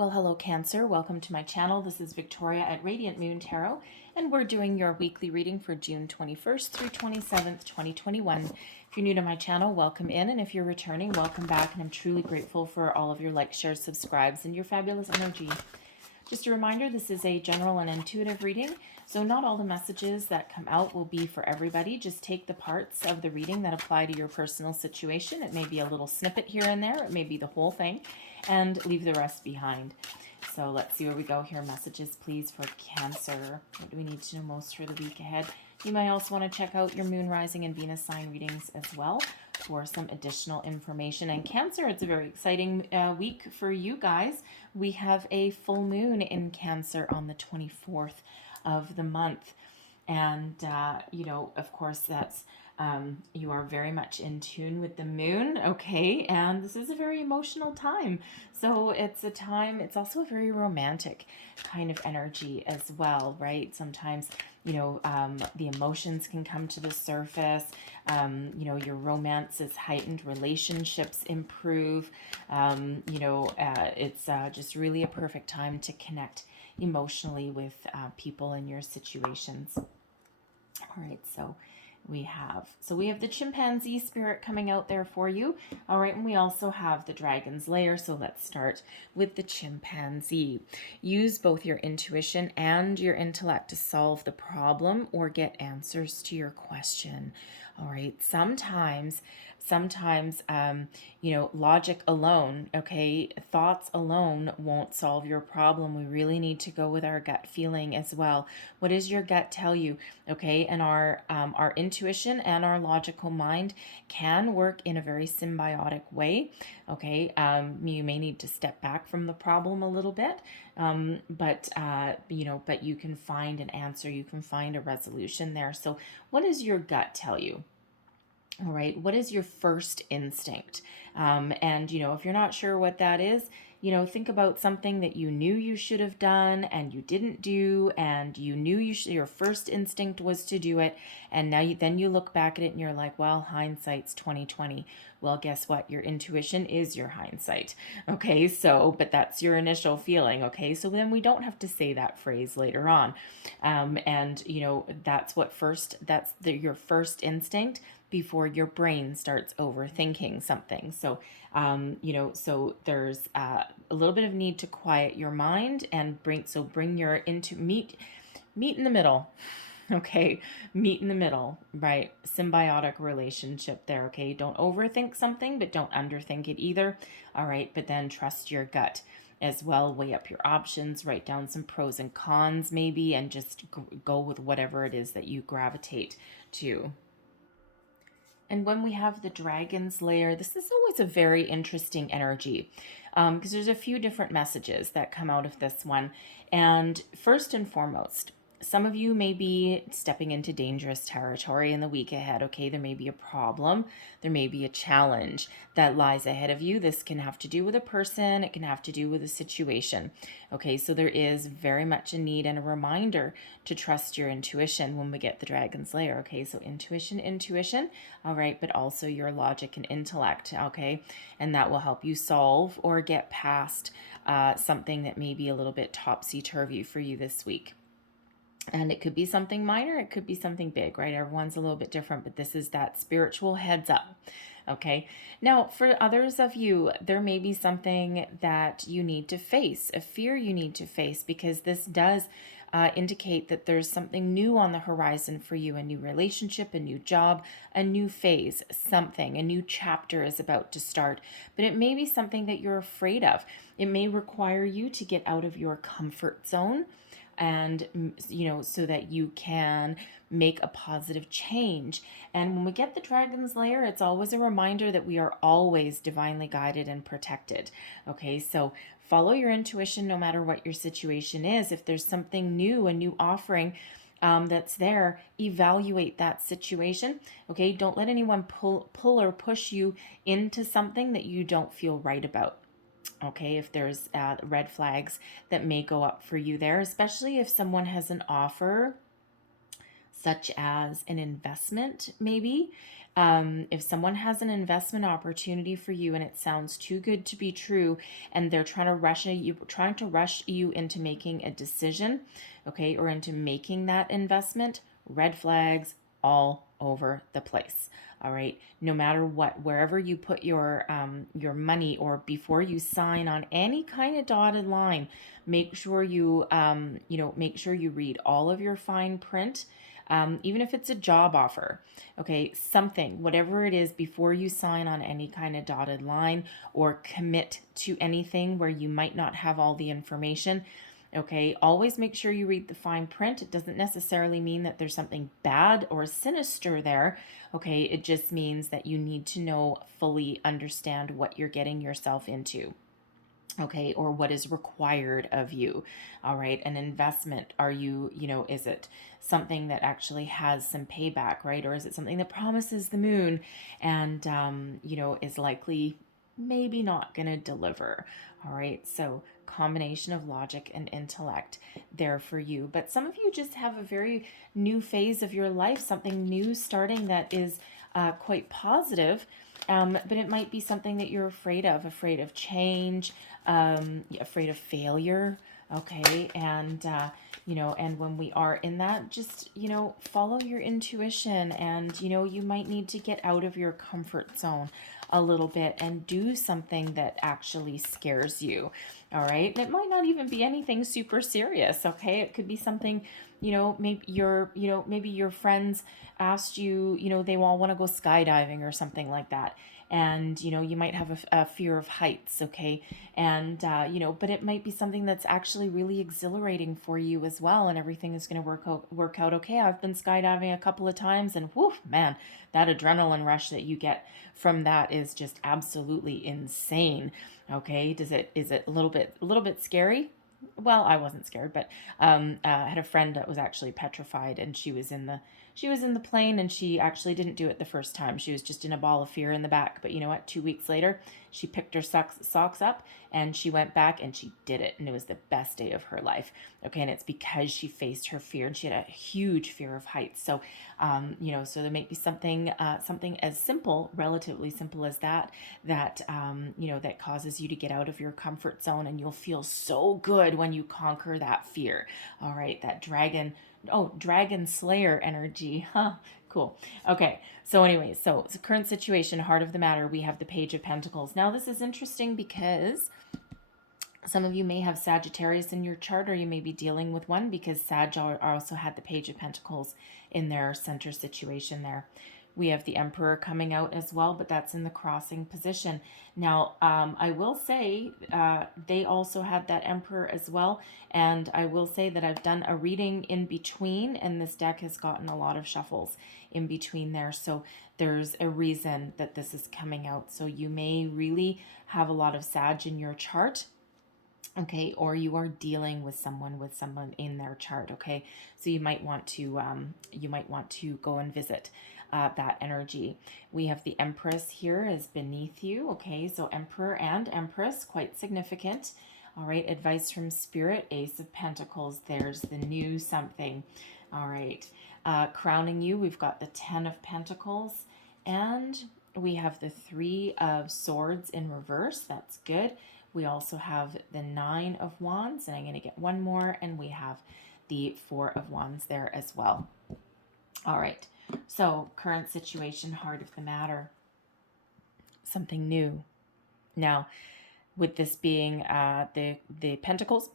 Well, hello Cancer. Welcome to my channel. This is Victoria at Radiant Moon Tarot, and we're doing your weekly reading for June 21st through 27th, 2021. If you're new to my channel, welcome in, and if you're returning, welcome back, and I'm truly grateful for all of your likes, shares, subscribes, and your fabulous energy. Just a reminder, this is a general and intuitive reading, so not all the messages that come out will be for everybody. Just take the parts of the reading that apply to your personal situation. It may be a little snippet here and there, it may be the whole thing, and leave the rest behind. So let's see where we go here. Messages, please, for Cancer. What do we need to know most for the week ahead? You may also want to check out your Moon, Rising, and Venus sign readings as well for some additional information. And Cancer, it's a very exciting week for you guys. We have a full moon in Cancer on the 24th of the month. And, you know, of course, that's you are very much in tune with the moon, okay? And this is a very emotional time. So it's a time, it's also a very romantic kind of energy as well, right? Sometimes, you know, the emotions can come to the surface. You know, your romance is heightened, relationships improve. It's just really a perfect time to connect emotionally with people in your situations. All right, so we have the chimpanzee spirit coming out there for you. All right, and we also have the dragon's lair. So let's start with the chimpanzee. Use both your intuition and your intellect to solve the problem or get answers to your question. All right, sometimes you know, logic alone, okay, thoughts alone won't solve your problem. We really need to go with our gut feeling as well. What does your gut tell you? Okay, and our intuition and our logical mind can work in a very symbiotic way. Okay, you may need to step back from the problem a little bit, but you can find an answer. You can find a resolution there. So, what does your gut tell you? All right, what is your first instinct? And, you know, if you're not sure what that is, you know, think about something that you knew you should have done and you didn't do, and you knew your first instinct was to do it, and now then you look back at it and you're like, well, hindsight's 2020. Well, guess what? Your intuition is your hindsight. Okay, so, but that's your initial feeling. Okay, so then we don't have to say that phrase later on. And, you know, that's your first instinct before your brain starts overthinking something. So, so there's a little bit of need to quiet your mind and bring your meet in the middle. Okay, meet in the middle, right? Symbiotic relationship there, okay? Don't overthink something, but don't underthink it either. All right, but then trust your gut as well. Weigh up your options, write down some pros and cons maybe, and just go with whatever it is that you gravitate to. And when we have the dragon's lair, this is always a very interesting energy because there's a few different messages that come out of this one. And first and foremost, some of you may be stepping into dangerous territory in the week ahead. Okay, there may be a problem, there may be a challenge that lies ahead of you. This can have to do with a person, it can have to do with a situation. Okay, so there is very much a need and a reminder to trust your intuition when we get the dragon's lair. Okay, so intuition, all right, but also your logic and intellect. Okay, and that will help you solve or get past something that may be a little bit topsy-turvy for you this week. And it could be something minor, it could be something big, right? Everyone's a little bit different, but this is that spiritual heads up. Okay. Now, for others of you, there may be something that you need to face, a fear you need to face, because this does indicate that there's something new on the horizon for you, a new relationship, a new job, a new phase, a new chapter is about to start. But it may be something that you're afraid of. It may require you to get out of your comfort zone, and, you know, so that you can make a positive change. And when we get the dragon's lair, it's always a reminder that we are always divinely guided and protected. Okay, so follow your intuition no matter what your situation is. If there's something new, a new offering that's there, evaluate that situation. Okay, don't let anyone pull or push you into something that you don't feel right about. Okay, if there's red flags that may go up for you there, especially if someone has an offer, such as an investment, maybe. If someone has an investment opportunity for you and it sounds too good to be true, and they're trying to rush you into making a decision, okay, or into making that investment, red flags all over the place. All right, no matter what, wherever you put your money, or before you sign on any kind of dotted line, make sure make sure you read all of your fine print, even if it's a job offer, okay, something, whatever it is, before you sign on any kind of dotted line or commit to anything where you might not have all the information. Okay, always make sure you read the fine print. It doesn't necessarily mean that there's something bad or sinister there. Okay, it just means that you need to fully understand what you're getting yourself into. Okay, or what is required of you. All right, an investment, is it something that actually has some payback, right? Or is it something that promises the moon and, is likely maybe not going to deliver? All right, so combination of logic and intellect there for you. But some of you just have a very new phase of your life, something new starting that is quite positive. But it might be something that you're afraid of change, afraid of failure. Okay. And when we are in that, just, follow your intuition, and, you might need to get out of your comfort zone a little bit and do something that actually scares you. All right. And it might not even be anything super serious. Okay. It could be something, maybe your friends asked you, they all want to go skydiving or something like that. And, you might have a fear of heights. Okay. And, but it might be something that's actually really exhilarating for you as well. And everything is going to work out okay. I've been skydiving a couple of times, and whoo, man, that adrenaline rush that you get from that is just absolutely insane. Okay. Is it a little bit scary? Well, I wasn't scared, but I had a friend that was actually petrified, and she was in the plane, and she actually didn't do it the first time. She was just in a ball of fear in the back. But you know what? 2 weeks later, she picked her socks up and she went back and she did it. And it was the best day of her life. Okay. And it's because she faced her fear, and she had a huge fear of heights. So, so there may be something as simple, relatively simple as that causes you to get out of your comfort zone, and you'll feel so good when you conquer that fear. All right. That dragon slayer energy. Huh. Cool. Okay. So anyways, so it's a current situation, heart of the matter. We have the Page of Pentacles. Now this is interesting because some of you may have Sagittarius in your chart, or you may be dealing with one, because Sag also had the Page of Pentacles in their center situation there. We have the Emperor coming out as well, but that's in the crossing position. Now, I will say they also had that Emperor as well. And I will say that I've done a reading in between, and this deck has gotten a lot of shuffles in between there. So there's a reason that this is coming out. So you may really have a lot of Sag in your chart. Okay, or you are dealing with someone in their chart. Okay, so you might want to go and visit that energy. We have the Empress here is beneath you. Okay, so Emperor and Empress, quite significant. All right, advice from Spirit, Ace of Pentacles. There's the new something. All right, crowning you, we've got the Ten of Pentacles, and we have the Three of Swords in reverse. That's good. We also have the Nine of Wands, and I'm going to get one more, and we have the Four of Wands there as well. All right, so current situation, heart of the matter, something new. Now, with this being the Pentacles,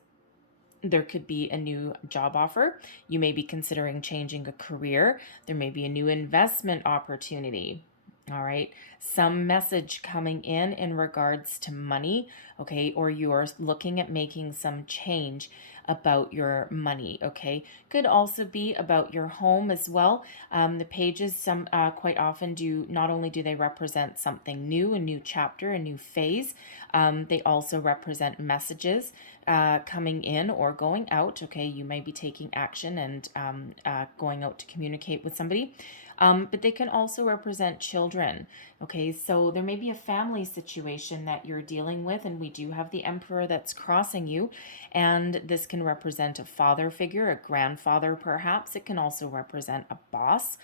there could be a new job offer. You may be considering changing a career. There may be a new investment opportunity. All right. Some message coming in regards to money. Okay. Or you are looking at making some change about your money. Okay. Could also be about your home as well. The pages quite often not only do they represent something new, a new chapter, a new phase, they also represent messages coming in or going out. Okay. You may be taking action and going out to communicate with somebody. But they can also represent children. Okay, so there may be a family situation that you're dealing with, and we do have the Emperor that's crossing you, and this can represent a father figure, a grandfather perhaps. It can also represent a boss.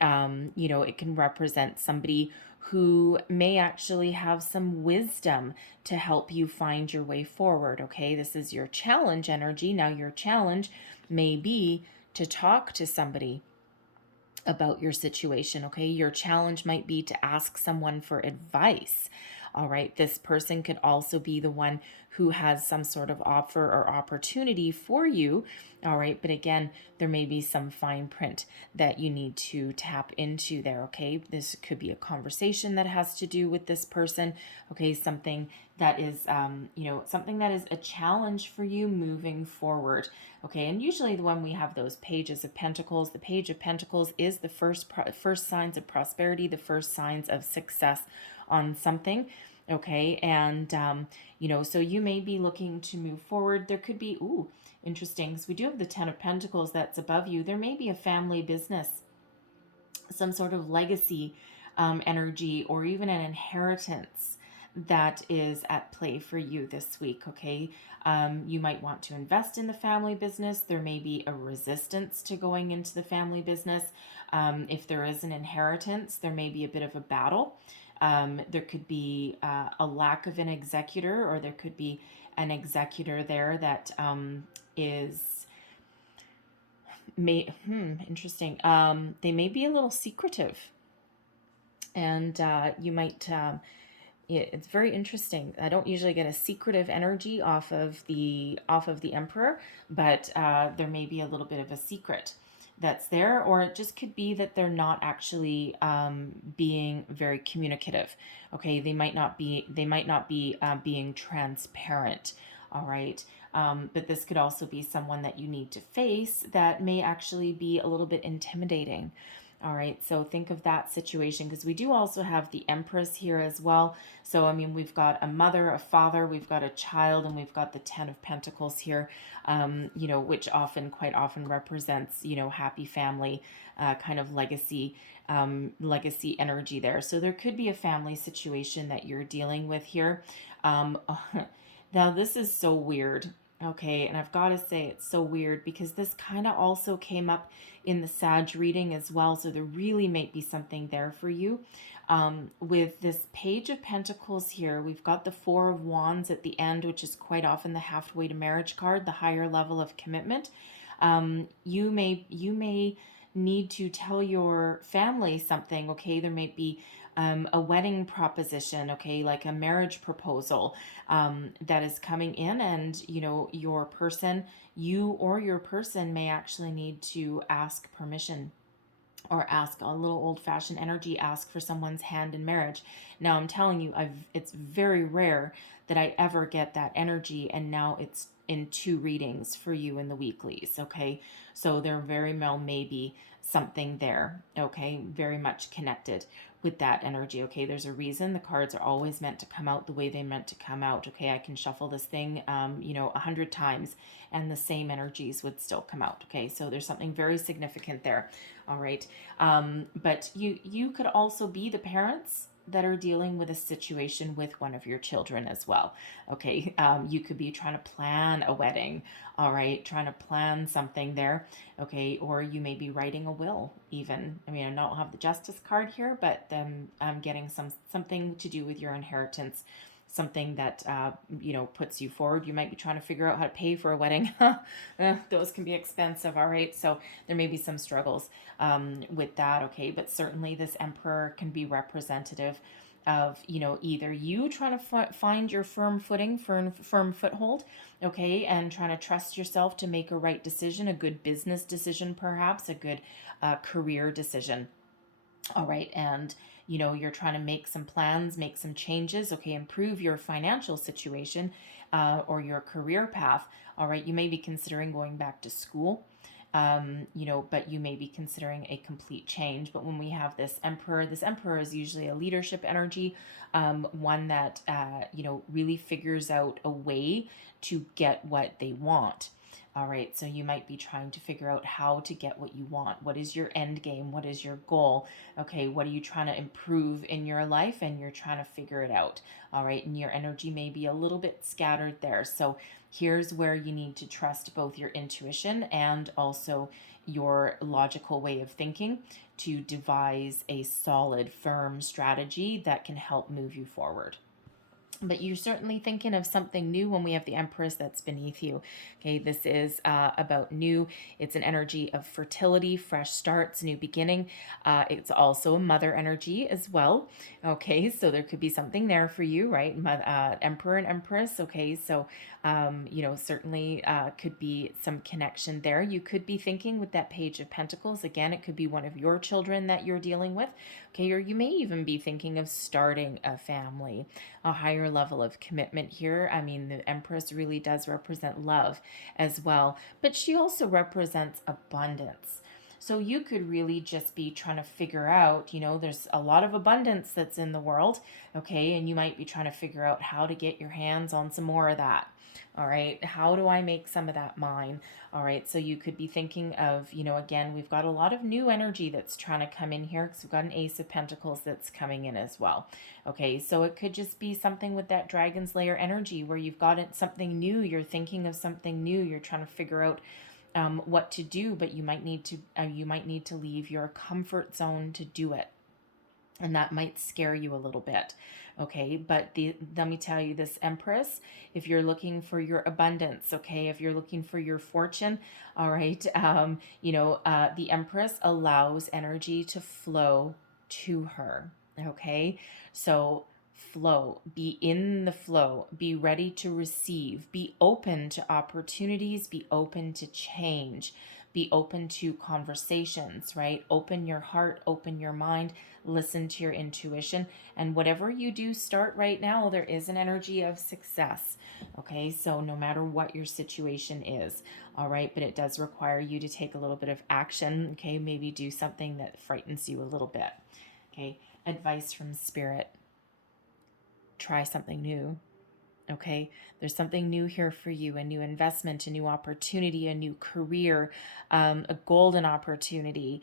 It can represent somebody who may actually have some wisdom to help you find your way forward. Okay, this is your challenge energy. Now, your challenge may be to talk to somebody about your situation. Okay, your challenge might be to ask someone for advice. All right, this person could also be the one who has some sort of offer or opportunity for you. All right, but again, there may be some fine print that you need to tap into there. Okay, this could be a conversation that has to do with this person. Okay, something that is, something that is a challenge for you moving forward. Okay, and usually when we have those pages of pentacles, the page of pentacles is the first signs of prosperity, the first signs of success on something. Okay, and so you may be looking to move forward. There could be, interesting, because we do have the Ten of Pentacles that's above you. There may be a family business, some sort of legacy energy, or even an inheritance that is at play for you this week. Okay, you might want to invest in the family business. There may be a resistance to going into the family business. If there is an inheritance, there may be a bit of a battle. There could be a lack of an executor, or there could be an executor there that is interesting. They may be a little secretive, and you might. It's very interesting. I don't usually get a secretive energy off of the Emperor, but there may be a little bit of a secret that's there, or it just could be that they're not actually being very communicative. Okay, they might not be being transparent. All right. But this could also be someone that you need to face that may actually be a little bit intimidating. All right, so think of that situation, because we do also have the Empress here as well. So, I mean, we've got a mother, a father, we've got a child, and we've got the Ten of Pentacles here, which quite often represents, happy family, kind of legacy energy there. So there could be a family situation that you're dealing with here. Now, this is so weird. Okay, and I've got to say it's so weird because this kind of also came up in the Sag reading as well. So there really might be something there for you. With this Page of Pentacles here, we've got the Four of Wands at the end, which is quite often the halfway to marriage card, the higher level of commitment. You may need to tell your family something. Okay, there might be a wedding proposition, okay, like a marriage proposal that is coming in, and your person may actually need to ask permission, or ask a little old-fashioned energy, ask for someone's hand in marriage. Now, I'm telling you, it's very rare that I ever get that energy, and now it's in 2 readings for you in the weeklies. Okay, so there very well may be something there. Okay, very much connected with that energy. Okay, there's a reason the cards are always meant to come out the way they meant to come out. Okay, I can shuffle this thing 100 times and the same energies would still come out. Okay, so there's something very significant there. All right, but you could also be the parents that are dealing with a situation with one of your children as well. Okay, you could be trying to plan a wedding. All right, trying to plan something there. Okay, or you may be writing a will even. I mean, I don't have the Justice card here, but I'm getting something to do with your inheritance, something that puts you forward. You might be trying to figure out how to pay for a wedding. Those can be expensive. All right, so there may be some struggles with that. Okay, but certainly this Emperor can be representative of either you trying to find your firm footing, firm foothold, okay, and trying to trust yourself to make a right decision, a good business decision, perhaps a good career decision. All right, and you're trying to make some plans, make some changes, okay, improve your financial situation or your career path. All right, you may be considering going back to school, but you may be considering a complete change. But when we have this Emperor is usually a leadership energy, one that really figures out a way to get what they want. All right, so you might be trying to figure out how to get what you want. What is your end game? What is your goal? Okay, what are you trying to improve in your life? And you're trying to figure it out. All right, and your energy may be a little bit scattered there. So here's where you need to trust both your intuition and also your logical way of thinking to devise a solid, firm strategy that can help move you forward. But you're certainly thinking of something new when we have the Empress that's beneath you. Okay, this is about new. It's an energy of fertility, fresh starts, new beginning. It's also a mother energy as well. Okay, so there could be something there for you, right? Emperor and Empress. Okay, so certainly could be some connection there. You could be thinking with that Page of Pentacles. Again, it could be one of your children that you're dealing with. Okay, or you may even be thinking of starting a family, a higher level of commitment here. I mean, the Empress really does represent love as well, but she also represents abundance. So you could really just be trying to figure out, there's a lot of abundance that's in the world, okay? And you might be trying to figure out how to get your hands on some more of that. All right, how do I make some of that mine? All right, so you could be thinking of, again, we've got a lot of new energy that's trying to come in here because we've got an Ace of Pentacles that's coming in as well. Okay, so it could just be something with that Dragon's Lair energy where you've got something new, you're thinking of something new, you're trying to figure out what to do, but you might need to leave your comfort zone to do it, and that might scare you a little bit. Okay, but let me tell you, this Empress, if you're looking for your abundance, okay, if you're looking for your fortune, all right, the Empress allows energy to flow to her. Okay, so flow, be in the flow, be ready to receive, be open to opportunities, be open to change, be open to conversations, right? Open your heart, open your mind, listen to your intuition. And whatever you do start right now, there is an energy of success. Okay, so no matter what your situation is, all right, but it does require you to take a little bit of action. Okay, maybe do something that frightens you a little bit. Okay, advice from Spirit: try something new. Okay, there's something new here for you, a new investment, a new opportunity, a new career, a golden opportunity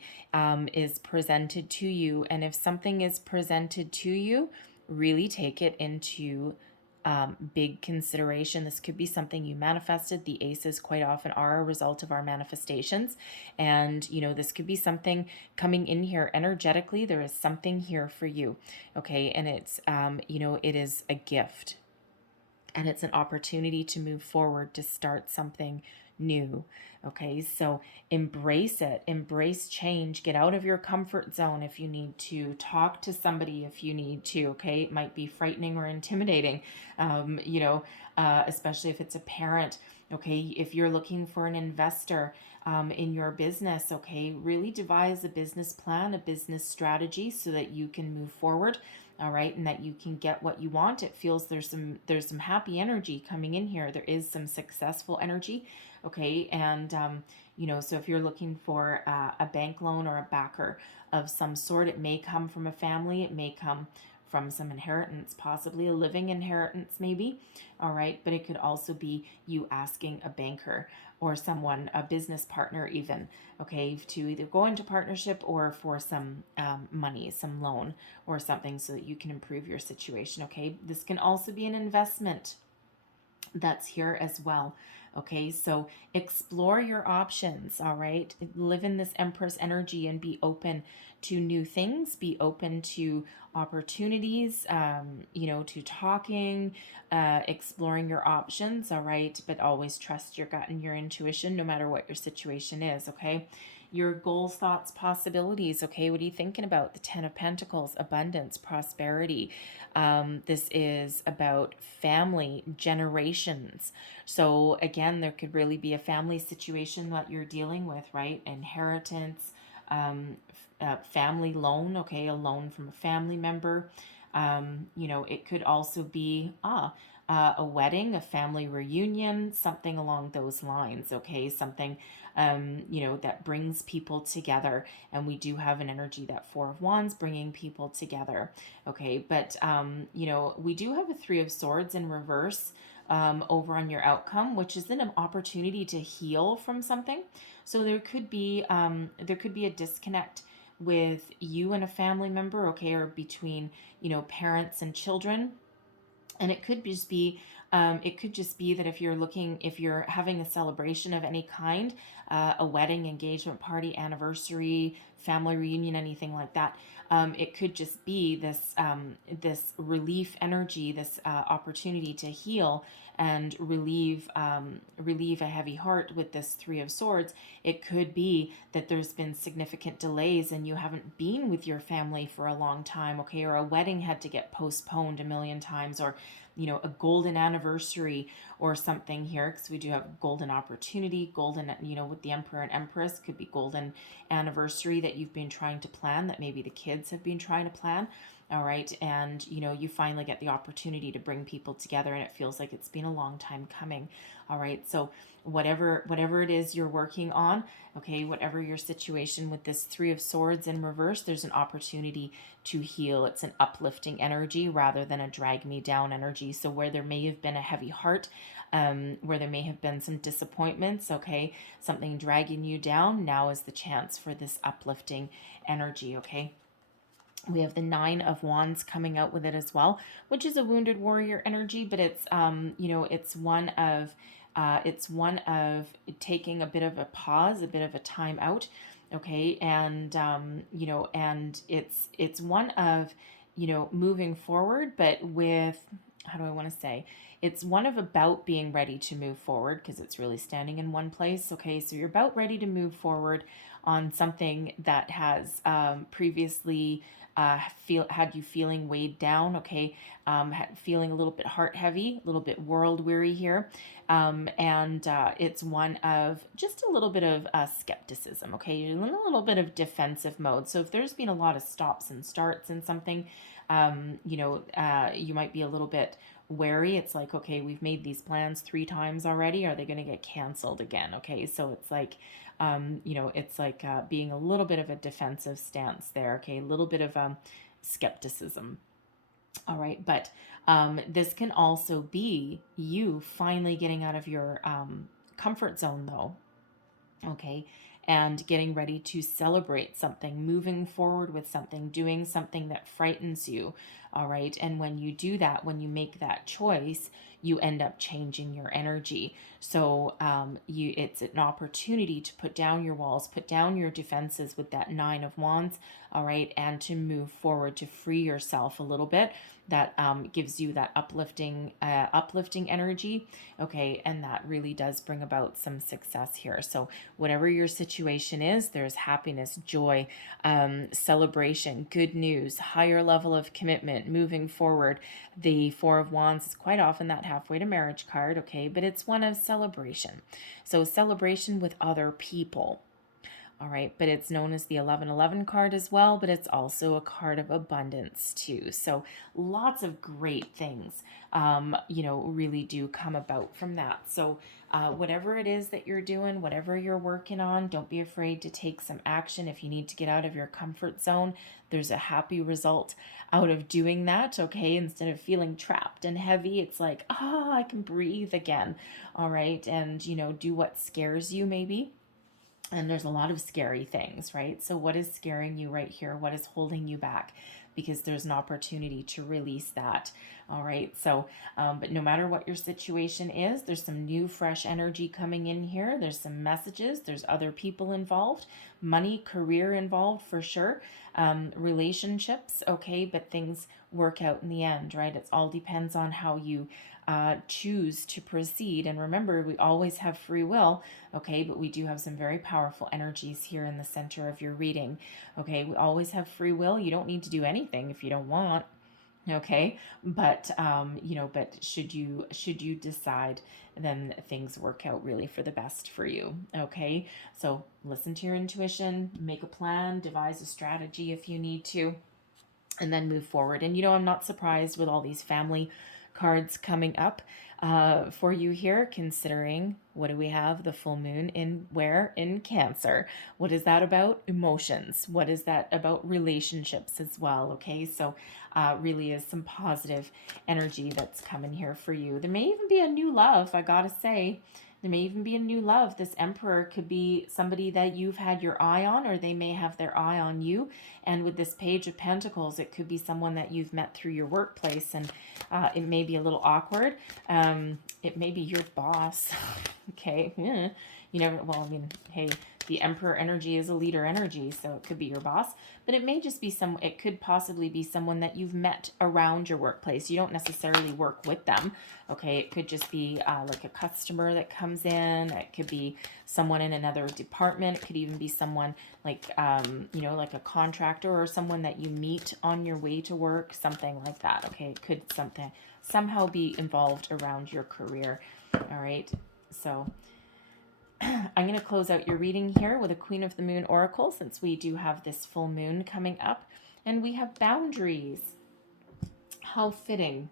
is presented to you. And if something is presented to you, really take it into big consideration. This could be something you manifested. The aces quite often are a result of our manifestations. And, this could be something coming in here energetically. There is something here for you. Okay, and it's, it is a gift. And it's an opportunity to move forward, to start something new. Okay, so embrace it, embrace change, get out of your comfort zone if you need to, talk to somebody if you need to. Okay, it might be frightening or intimidating, especially if it's a parent. Okay, if you're looking for an investor in your business, okay, really devise a business plan, a business strategy so that you can move forward. All right, and that you can get what you want. It feels there's some happy energy coming in here. There is some successful energy. Okay, and so if you're looking for a bank loan or a backer of some sort, it may come from a family, it may come from some inheritance, possibly a living inheritance maybe. All right, but it could also be you asking a banker or someone, a business partner even, okay, to either go into partnership or for some money, some loan or something so that you can improve your situation. Okay, this can also be an investment that's here as well. Okay, so explore your options. All right, live in this Empress energy and be open to new things, be open to opportunities, to talking, exploring your options. All right, but always trust your gut and your intuition no matter what your situation is. Okay, your goals, thoughts, possibilities. Okay, what are you thinking about? The Ten of Pentacles, abundance, prosperity. This is about family, generations. So again, there could really be a family situation that you're dealing with, right? Inheritance, family loan, okay, a loan from a family member. It could also be a wedding, a family reunion, something along those lines, okay? Something, that brings people together. And we do have an energy, that Four of Wands, bringing people together, okay? But, we do have a Three of Swords in reverse, over on your outcome, which is an opportunity to heal from something. So there could be a disconnect with you and a family member, okay, or between, parents and children. And it could just be that if you're having a celebration of any kind, a wedding, engagement party, anniversary, family reunion, anything like that, it could just be this relief energy, this opportunity to heal and relieve a heavy heart with this Three of Swords. It could be that there's been significant delays and you haven't been with your family for a long time, okay, or a wedding had to get postponed a million times, or a golden anniversary or something here, because we do have golden opportunity, golden, with the Emperor and Empress, could be golden anniversary that you've been trying to plan, that maybe the kids have been trying to plan. All right. And, you finally get the opportunity to bring people together and it feels like it's been a long time coming. All right. So whatever it is you're working on, okay, whatever your situation with this Three of Swords in reverse, there's an opportunity to heal. It's an uplifting energy rather than a drag me down energy. So where there may have been a heavy heart, where there may have been some disappointments, okay, something dragging you down, now is the chance for this uplifting energy, okay? We have the Nine of Wands coming out with it as well, which is a wounded warrior energy, but it's one of taking a bit of a pause, a bit of a time out, okay, and and it's one of moving forward, but with, how do I want to say, it's one of about being ready to move forward, because it's really standing in one place, okay, so you're about ready to move forward on something that has previously had you feeling weighed down, okay, feeling a little bit heart heavy, a little bit world weary here, and it's one of just a little bit of skepticism, okay, you're in a little bit of defensive mode. So if there's been a lot of stops and starts in something, you might be a little bit wary. It's like, okay, we've made these plans 3 times already. Are they going to get canceled again? Okay, so it's like, being a little bit of a defensive stance there. Okay, a little bit of skepticism. All right, but this can also be you finally getting out of your comfort zone, though. Okay, and getting ready to celebrate something, moving forward with something, doing something that frightens you. All right, and when you do that, when you make that choice, you end up changing your energy. So it's an opportunity to put down your walls, put down your defenses with that Nine of Wands. All right, and to move forward, to free yourself a little bit. That gives you that uplifting energy, okay, and that really does bring about some success here. So whatever your situation is, there's happiness, joy, celebration, good news, higher level of commitment, moving forward. The Four of Wands is quite often that halfway to marriage card, okay, but it's one of celebration. So celebration with other people. All right, but it's known as the 1111 card as well, but it's also a card of abundance too. So lots of great things, really do come about from that. So whatever it is that you're doing, whatever you're working on, don't be afraid to take some action. If you need to get out of your comfort zone, there's a happy result out of doing that, okay? Instead of feeling trapped and heavy, it's like, I can breathe again, all right? And, do what scares you maybe. And there's a lot of scary things, right? So what is scaring you right here? What is holding you back? Because there's an opportunity to release that. All right. So, but no matter what your situation is, there's some new, fresh energy coming in here. There's some messages. There's other people involved, money, career involved for sure. Relationships. Okay. But things work out in the end, right? It all depends on how you choose to proceed. And remember, we always have free will, okay, but we do have some very powerful energies here in the center of your reading, okay? We always have free will. You don't need to do anything if you don't want, okay? But but should you decide, then things work out really for the best for you, okay? So listen to your intuition, make a plan, devise a strategy if you need to, and then move forward. And I'm not surprised with all these family cards coming up. for you here, considering what do we have? The full moon in where? In Cancer. What is that about? Emotions. What is that about? Relationships as well. Okay, so really is some positive energy that's coming here for you. There may even be a new love, I gotta say. There may even be a new love. This Emperor could be somebody that you've had your eye on, or they may have their eye on you. And with this Page of Pentacles, it could be someone that you've met through your workplace, and it may be a little awkward. It may be your boss. Okay. Yeah. You never, well, I mean, hey, the Emperor energy is a leader energy, so it could be your boss, but it may just be it could possibly be someone that you've met around your workplace. You don't necessarily work with them. Okay. It could just be like a customer that comes in. It could be someone in another department. It could even be someone like, like a contractor, or someone that you meet on your way to work, something like that. Okay. It could somehow be involved around your career. All right. So I'm going to close out your reading here with a Queen of the Moon Oracle, since we do have this full moon coming up, and we have boundaries. How fitting.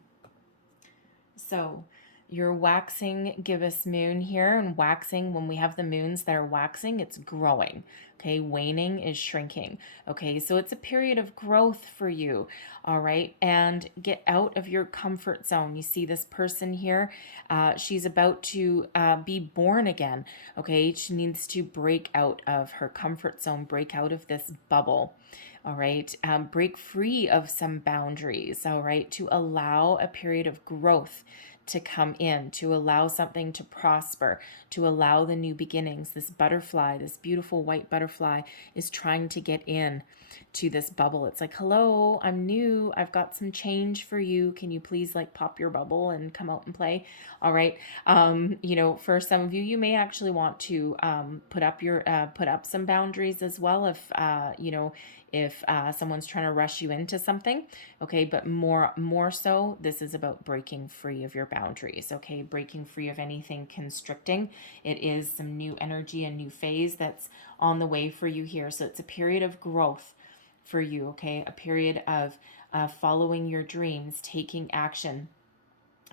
So your waxing gibbous moon here, and waxing, when we have the moons that are waxing, it's growing. Okay, waning is shrinking. Okay, so it's a period of growth for you. All right, and get out of your comfort zone. You see this person here, she's about to be born again. Okay, she needs to break out of her comfort zone, break out of this bubble. All right, break free of some boundaries. All right, to allow a period of growth to come in, to allow something to prosper, to allow the new beginnings. This butterfly, this beautiful white butterfly, is trying to get in to this bubble. It's like, hello, I'm new. I've got some change for you. Can you please like pop your bubble and come out and play? All right. For some of you, you may actually want to put up some boundaries as well, if someone's trying to rush you into something. Okay, but more so, this is about breaking free of your boundaries. Okay, breaking free of anything constricting. It is some new energy, a new phase that's on the way for you here. So it's a period of growth for you. Okay, a period of following your dreams, taking action.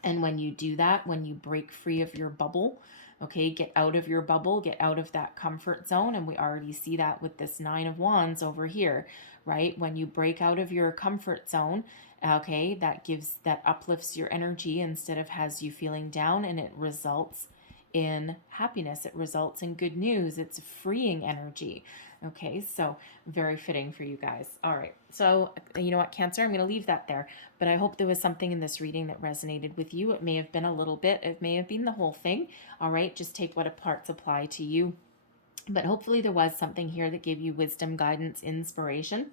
And when you do that, when you break free of your bubble, okay, get out of your bubble, get out of that comfort zone. And we already see that with this Nine of Wands over here, right? When you break out of your comfort zone, okay, that uplifts your energy instead of has you feeling down, and it results in happiness. It results in good news. It's freeing energy. Okay, so very fitting for you guys. All right, so you know what, Cancer, I'm going to leave that there, but I hope there was something in this reading that resonated with you. It may have been a little bit, it may have been the whole thing. All right, just take what parts apply to you. But hopefully there was something here that gave you wisdom, guidance, inspiration.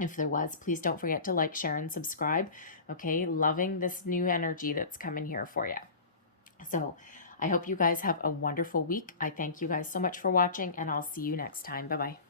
If there was, please don't forget to like, share, and subscribe. Okay, loving this new energy that's coming here for you. So I hope you guys have a wonderful week. I thank you guys so much for watching, and I'll see you next time. Bye-bye.